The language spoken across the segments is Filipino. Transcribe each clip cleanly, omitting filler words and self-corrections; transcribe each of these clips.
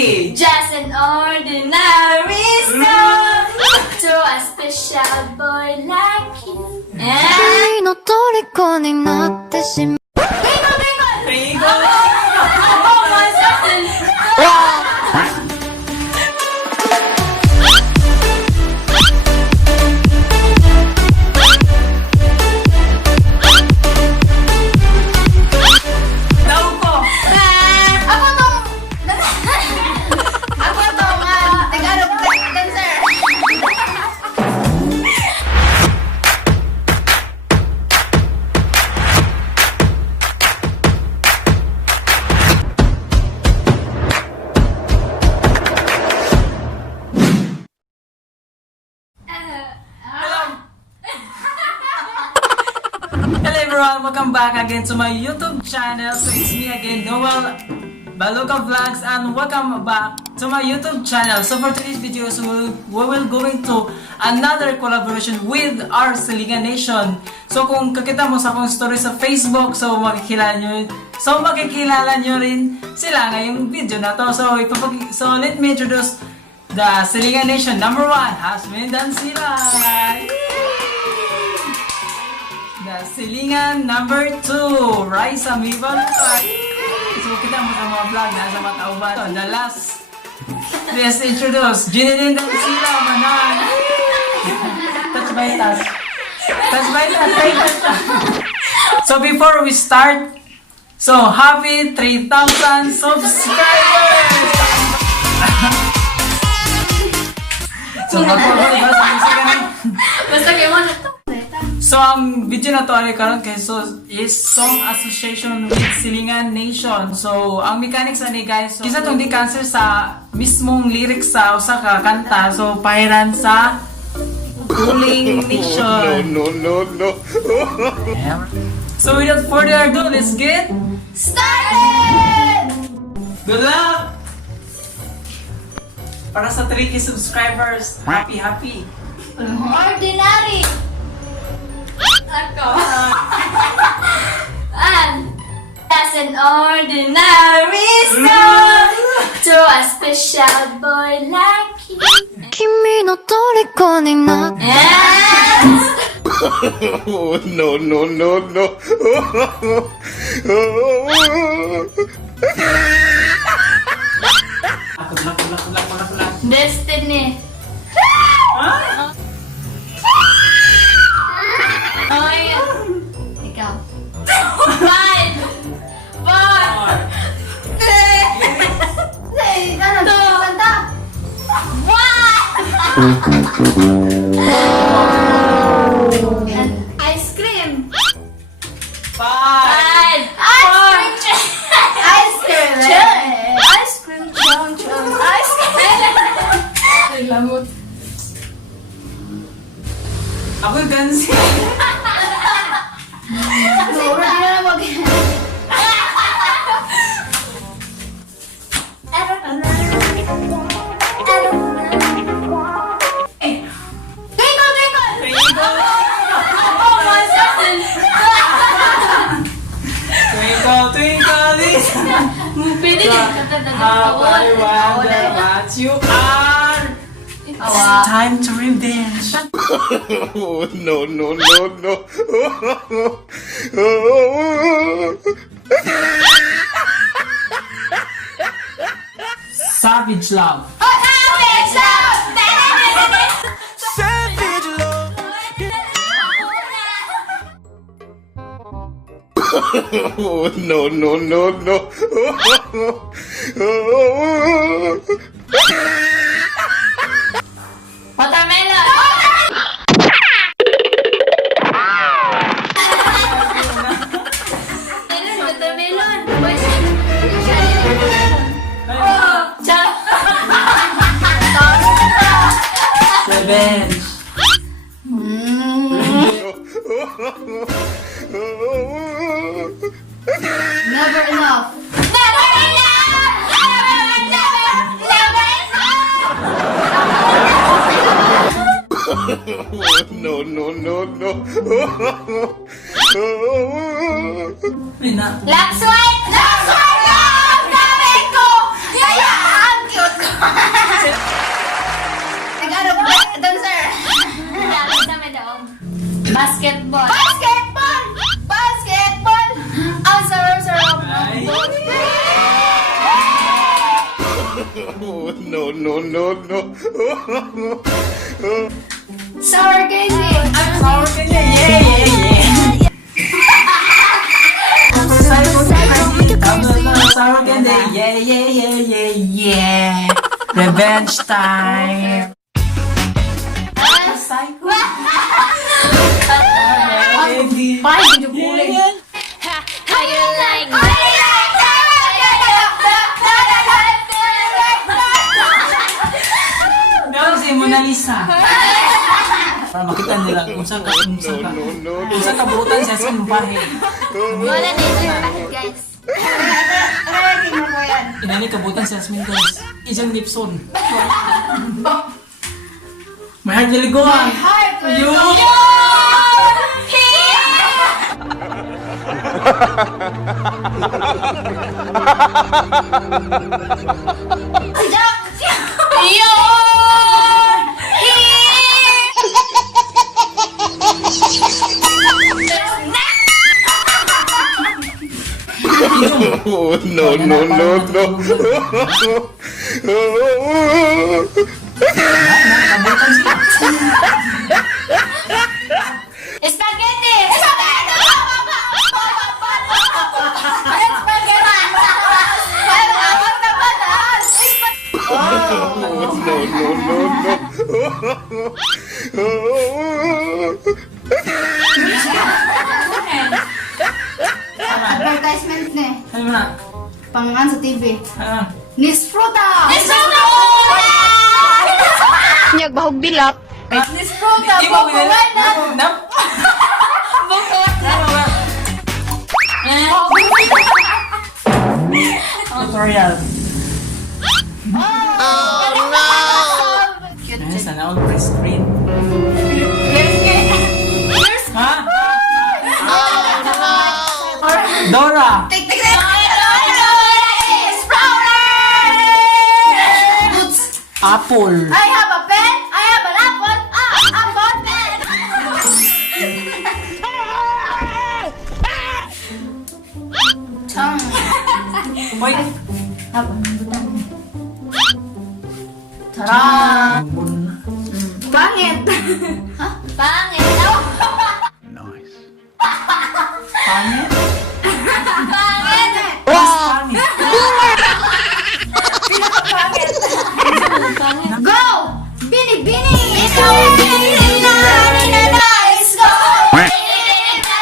Just an ordinary song to a special boy like you. 君の虜になってしまう Twinkle, oh my God. Hello everyone, welcome back again to my YouTube channel. So it's me again, Noel Baluca Vlogs, and welcome back to my YouTube channel. So for today's video, we will going to another collaboration with our Silingan Nation. So kung kakita mo sa akong story sa Facebook, so makikilala nyo rin sila ngayong video na to. So let me introduce the Silingan Nation number 1, JasmineDansila. The Silingan number 2, Raiza Baluca. So kita mo sa mga vlog na sa matauban. So, the last, let's introduce Jenelin Dancila, manan. Touch by touch. Touch by touch. So before we start, so happy 3,000 subscribers! So magpapalabas sa music ka na. Basta kayo mo na to. So ang video na to ay karon kay is song association with Silingan Nation. So ang mechanics ani guys, so, kisa tong di cancel sa mismong lyrics sa usa ka kanta, so pahiran sa Silingan Nation. No. So without further ado, let's get Started! good luck para sa 3K subscribers. Happy. Ordinary. Ako. And that's an ordinary song to a special boy like you. 君の虜になって No. Kulak. Destiny. Huh? Oh my God. Ikaw. 5, 4, 3, 2, 1. Ice cream. 5, 5, 4, ice cream. Ice cream. Ice cream. Lamot. ako gansi. Sobra di na mag- Twinkle. Oh my God. Twinkle, Pwede din kata how I wonder what you are. It's time to revenge. No. Savage love. No. Watermelon. Watermelon. Revenge. Never enough. No. Ay na. Last one! Last one! Dami ko! Yayaan ko! Basketball. Basketball! Basketball! Ang sarap-sarap ng Ay. Oh, no, no, no, no. sour candy. Sour candy. Yeah. Sour candy. Yeah. Revenge time. Psycho. Candy. Pai, video kuling. How you like Daw si Mona Lisa. Para makita nila kung saan ka, kung saan ka. Kung saan ka buutan sa Jasmine Bahe. Wala na ito yung bakit guys. Inani kabutan sa Jasmine guys. Isang Lipson. May heart niliguan. Yun! Oh, no, no, no, no. Spaghetti! Oh, no, no, no, no. Advertisement na eh. Ano mo na? Pangan sa TV. Ah. Nisfruta! Nisfruta! Nyag bahog bilak. Nisfruta! Di mo Bukuan na! Nap? Bukuan na! Tutorial. Oh no! Cute. Ay, sana all press screen. Ha? Dora! Tik-tik na! Boots! Apple! I have a pen! I have an apple! Apple pen! Tongue! Hoy! Tara! Bun. Pangit! Ha? Pangit! Nice. Pangit? Pangit! Mas pangit. Go! Bini! Bini! Ikaw ang bini na ninanais ko! Bini na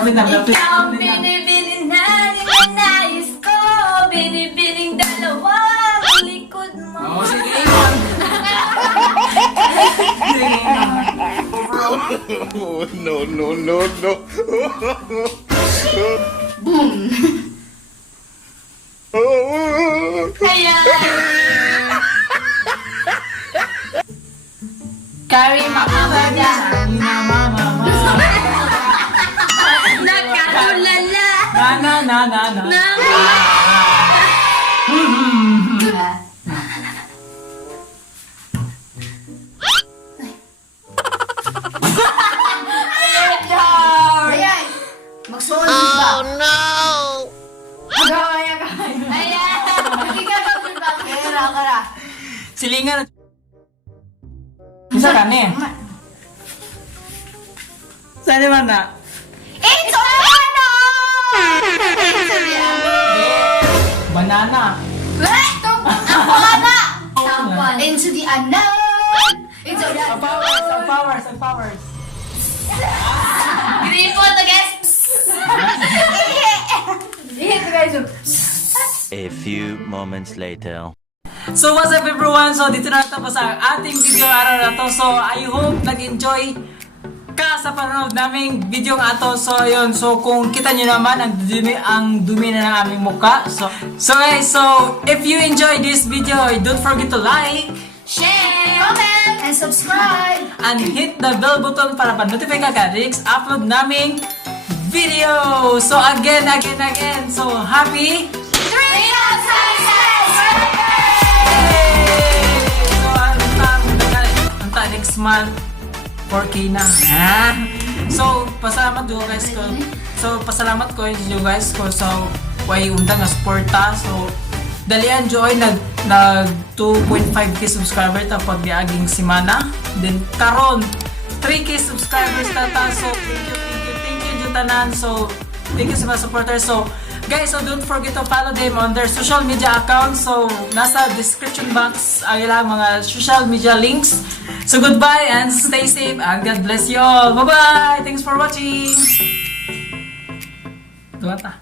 Wait lang, lapit. Ikaw ang bini na ninanais ko! Bini-bining dalawa ang likod mo! Oo, sige. Sige. Oh, no, no, no, no. Ayan! Carry makabada! Nakaulala! Na. Ayan! Magsuot ba? Oh no! Agaway! Ayan! Magigagaw din ba? Kara. Silingan. Bisa ka ni? Saan naman na? It's a banana! Banana. Into the unknown! Into the Ang powers. Green po to guys! Hit guys! A few moments later. So what's up everyone? So dito na tapos ang ating video araw na to. So I hope nag-enjoy ka sa panonood naming video ng ato. So yun. So kung kita nyo naman ang dumi na ng aming mukha. So guys, so if you enjoy this video, don't forget to like, Share! Comment! And subscribe! and hit the bell button para pa-notify ka next upload naming video. So again. So happy 3,000 subscribers! Yay! So, month 4K na. Ah. So, pasalamat ko guys ko. So, pasalamat ko you guys ko. So, way undang nga suporta. So, dalian joy nag 2.5k subscriber ta pag diaging semana. Then karon 3k subscribers ta. So, thank you tanan. So, thank you sa mga supporters. So, guys, so don't forget to follow them on their social media accounts. So, nasa description box ay lang mga social media links. So, goodbye and stay safe and God bless you all. Bye-bye! Thanks for watching! Tuwata.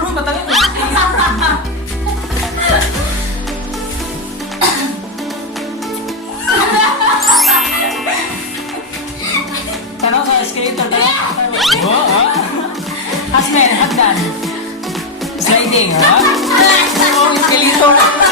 Bro, matagal mo. Tanong sa skater. Jasmine, hagdan. Sliding, ha? Oh, escalator.